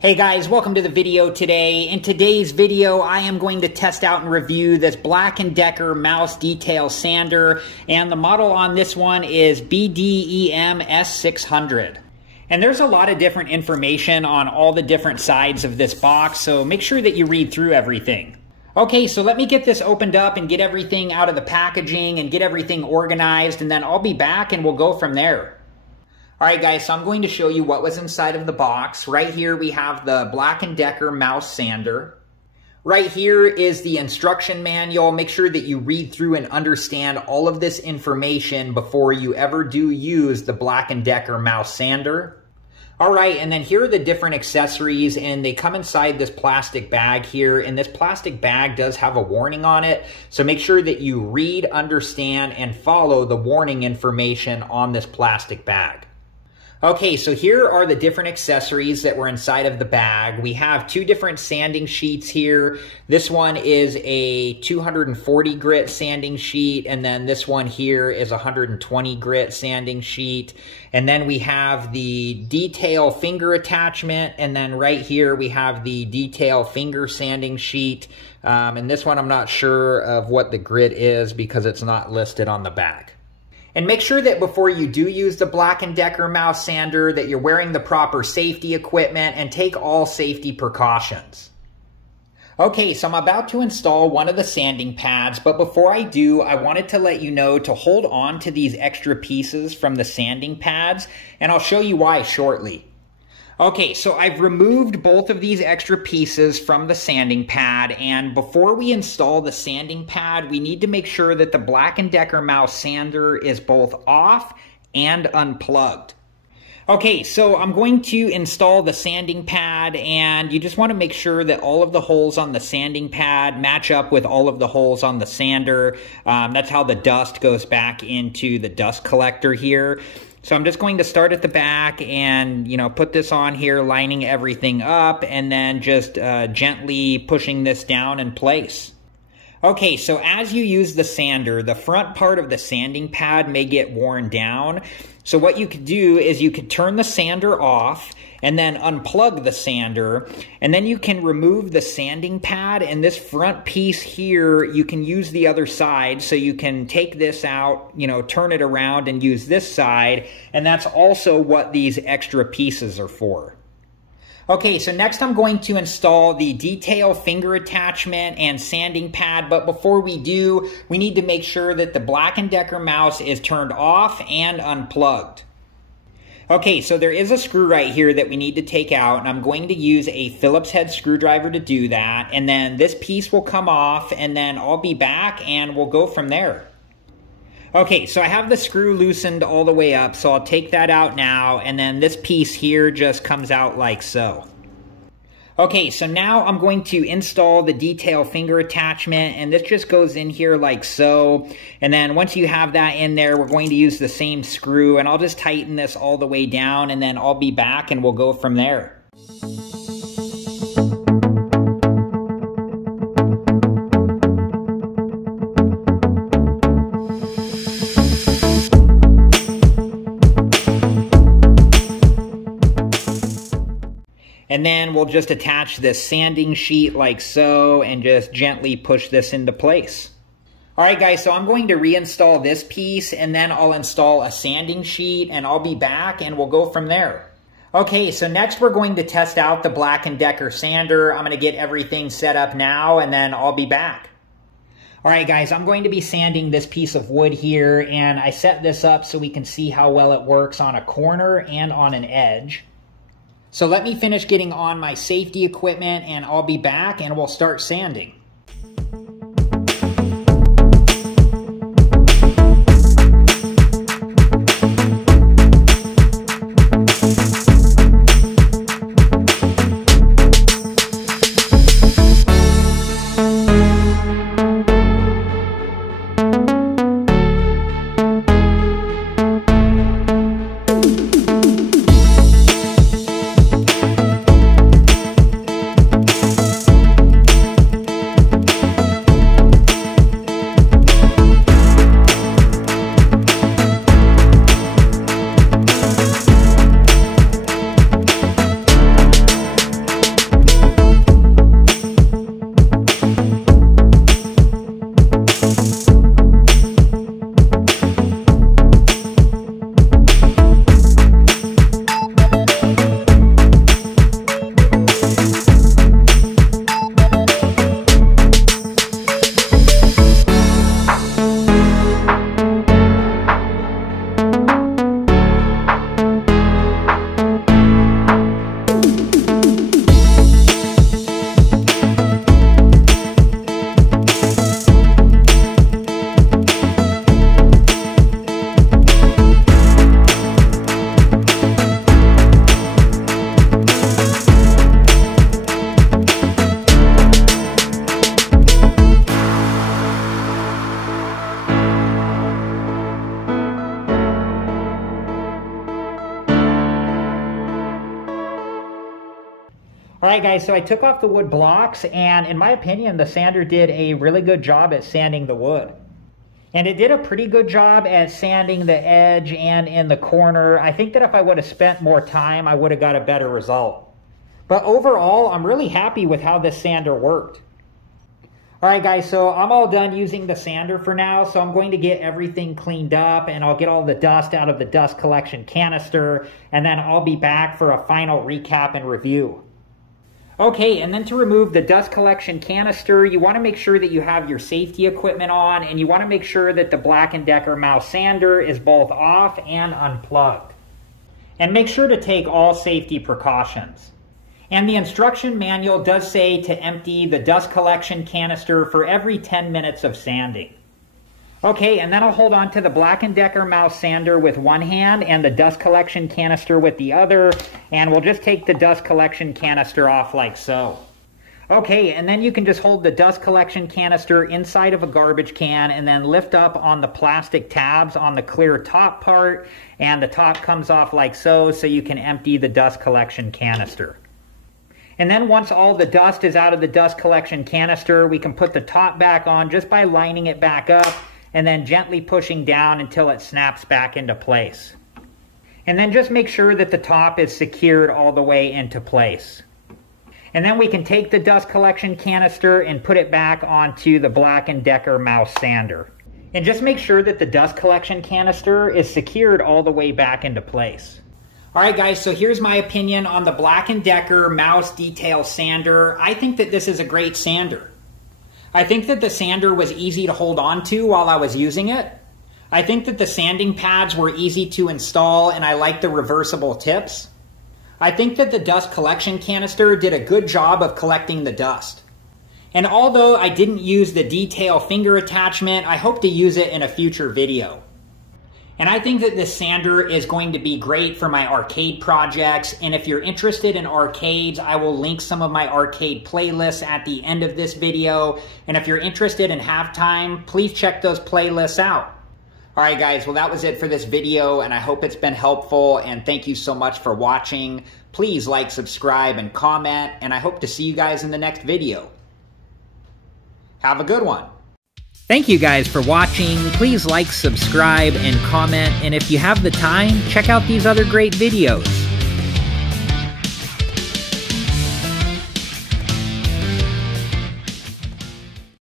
Hey guys, welcome to the video today. In today's video, I am going to test out and review this Black & Decker mouse detail sander, and the model on this one is BDEM S600. And there's a lot of different information on all the different sides of this box, so make sure that you read through everything. Okay, so let me get this opened up and get everything out of the packaging and get everything organized, and then I'll be back and we'll go from there. Alright guys, so I'm going to show you what was inside of the box. Right here we have the Black & Decker mouse sander. Right here is the instruction manual. Make sure that you read through and understand all of this information before you ever do use the Black & Decker mouse sander. Alright, and then here are the different accessories, and they come inside this plastic bag here, and this plastic bag does have a warning on it, so make sure that you read, understand, and follow the warning information on this plastic bag. Okay, so here are the different accessories that were inside of the bag. We have two different sanding sheets here. This one is a 240 grit sanding sheet, and then this one here is a 120 grit sanding sheet. And then we have the detail finger attachment, and then right here we have the detail finger sanding sheet. And this one I'm not sure of what the grit is because it's not listed on the bag. And make sure that before you do use the Black & Decker mouse sander that you're wearing the proper safety equipment and take all safety precautions. Okay, so I'm about to install one of the sanding pads, but before I do, I wanted to let you know to hold on to these extra pieces from the sanding pads, and I'll show you why shortly. Okay, so I've removed both of these extra pieces from the sanding pad, and before we install the sanding pad, we need to make sure that the Black & Decker mouse sander is both off and unplugged. Okay, so I'm going to install the sanding pad, and you just want to make sure that all of the holes on the sanding pad match up with all of the holes on the sander. That's how the dust goes back into the dust collector here. So I'm just going to start at the back and, put this on here, lining everything up, and then just gently pushing this down in place. Okay, so as you use the sander, the front part of the sanding pad may get worn down. So what you could do is you could turn the sander off and then unplug the sander, and then you can remove the sanding pad, and this front piece here, you can use the other side, so you can take this out, turn it around and use this side, and that's also what these extra pieces are for. Okay, so next I'm going to install the detail finger attachment and sanding pad, but before we do, we need to make sure that the Black & Decker mouse is turned off and unplugged. Okay, so there is a screw right here that we need to take out, and I'm going to use a Phillips head screwdriver to do that, and then this piece will come off, and then I'll be back and we'll go from there. Okay, so I have the screw loosened all the way up, so I'll take that out now, and then this piece here just comes out like so. Okay, so now I'm going to install the detail finger attachment, and this just goes in here like so. And then once you have that in there, we're going to use the same screw, and I'll just tighten this all the way down, and then I'll be back and we'll go from there. And then we'll just attach this sanding sheet like so and just gently push this into place. Alright guys, so I'm going to reinstall this piece, and then I'll install a sanding sheet, and I'll be back and we'll go from there. Okay, so next we're going to test out the Black & Decker sander. I'm going to get everything set up now, and then I'll be back. Alright guys, I'm going to be sanding this piece of wood here, and I set this up so we can see how well it works on a corner and on an edge. So let me finish getting on my safety equipment, and I'll be back and we'll start sanding. All right, guys, so I took off the wood blocks, and in my opinion, the sander did a really good job at sanding the wood. And it did a pretty good job at sanding the edge and in the corner. I think that if I would have spent more time, I would have got a better result. But overall, I'm really happy with how this sander worked. All right, guys, so I'm all done using the sander for now, so I'm going to get everything cleaned up, and I'll get all the dust out of the dust collection canister, and then I'll be back for a final recap and review. Okay, and then to remove the dust collection canister, you want to make sure that you have your safety equipment on, and you want to make sure that the Black & Decker mouse sander is both off and unplugged. And make sure to take all safety precautions. And the instruction manual does say to empty the dust collection canister for every 10 minutes of sanding. Okay, and then I'll hold on to the Black & Decker mouse sander with one hand and the dust collection canister with the other, and we'll just take the dust collection canister off like so. Okay, and then you can just hold the dust collection canister inside of a garbage can and then lift up on the plastic tabs on the clear top part, and the top comes off like so, so you can empty the dust collection canister. And then once all the dust is out of the dust collection canister, we can put the top back on just by lining it back up and then gently pushing down until it snaps back into place. And then just make sure that the top is secured all the way into place. And then we can take the dust collection canister and put it back onto the Black & Decker mouse sander. And just make sure that the dust collection canister is secured all the way back into place. All right, guys, so here's my opinion on the Black & Decker mouse detail sander. I think that this is a great sander. I think that the sander was easy to hold on to while I was using it. I think that the sanding pads were easy to install, and I like the reversible tips. I think that the dust collection canister did a good job of collecting the dust. And although I didn't use the detail finger attachment, I hope to use it in a future video. And I think that this sander is going to be great for my arcade projects. And if you're interested in arcades, I will link some of my arcade playlists at the end of this video. And if you're interested in halftime, please check those playlists out. All right, guys, well, that was it for this video, and I hope it's been helpful, and thank you so much for watching. Please like, subscribe, and comment, and I hope to see you guys in the next video. Have a good one. Thank you guys for watching. Please like, subscribe, and comment, and if you have the time, check out these other great videos.